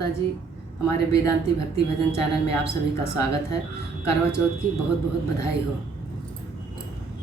माता जी। हमारे वेदांती भक्ति भजन चैनल में आप सभी का स्वागत है। करवा चौथ की बहुत बहुत बधाई हो।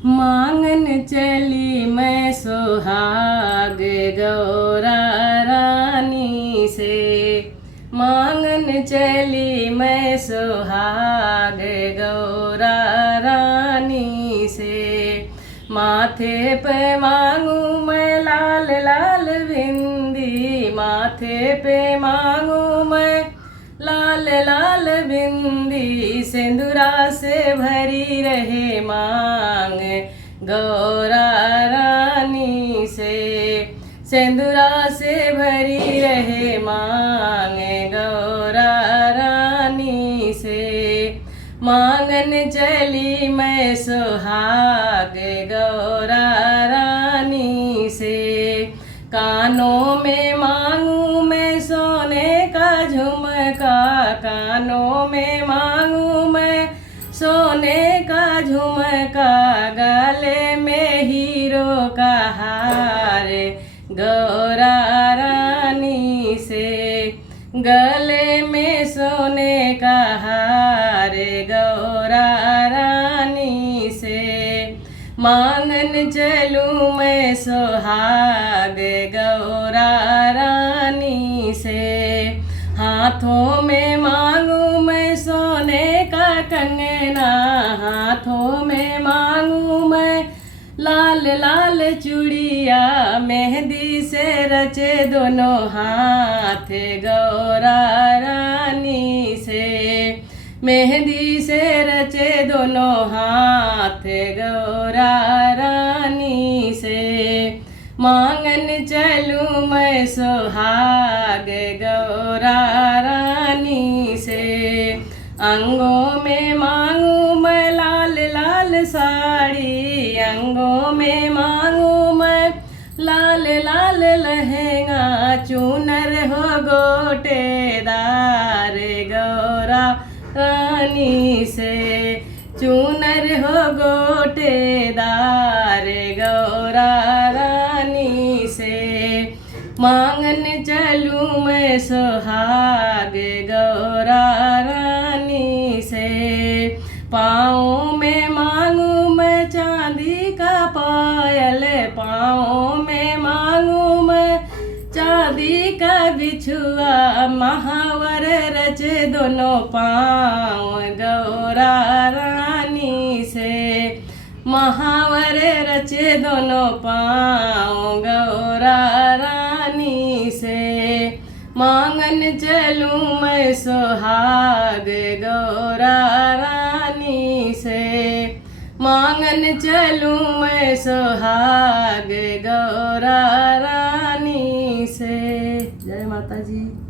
मांगन चली मैं सुहाग गौरा रानी से, मांगन चली मैं सुहाग गौरा रानी से। माथे पे मांगू मैं लाल लाल बिंदी, माथे पे मांगू मैं लाल लाल बिंदी। सिंदूरा से भरी रहे मांग गौरा रानी से, सिंदूरा से भरी रहे मांग गौरा रानी से। मांगन चली मैं सुहाग गौरा रानी से। कानों में मांगू मैं सोने का झुमका, कानों में मांगू मैं सोने का झुमका। गले में हीरो का हार गौरा रानी से, गले में सोने का हार गौरा रानी से। मांगन चलूं मैं सुहाग गौरा रानी से। हाथों में मांगू मैं सोने का कंगना, हाथों में मांगू मैं लाल लाल चूड़िया। मेहंदी से रचे दोनों हाथ गौरा रानी से, मेहंदी से रचे दोनों हाथ गौरा रानी से। मांगन चलूं मैं सुहाग गौरा रानी से। अंगों में मांगू मैं लाल लाल साड़ी, अंगों में मांगू मैं लाल लाल लहंगा। चूनर हो गोटेदार गौरा रानी से, चूनर हो गोटेदार गौरा रानी से। मांगन चलूं मैं सुहाग गौरा रानी से। पाँव में मांगू मैं चांदी का पायल, पाँव में मांगू मैं चांदी का बिछुआ। महावर रचे दोनों पाँव गौरा रानी से, महावर रचे दोनों पाँव गौरा रानी से। मांगन चलूं मैं सुहाग गौरा रानी से, मांगन चलूं मैं सुहाग गौरा रानी से। जय माता जी।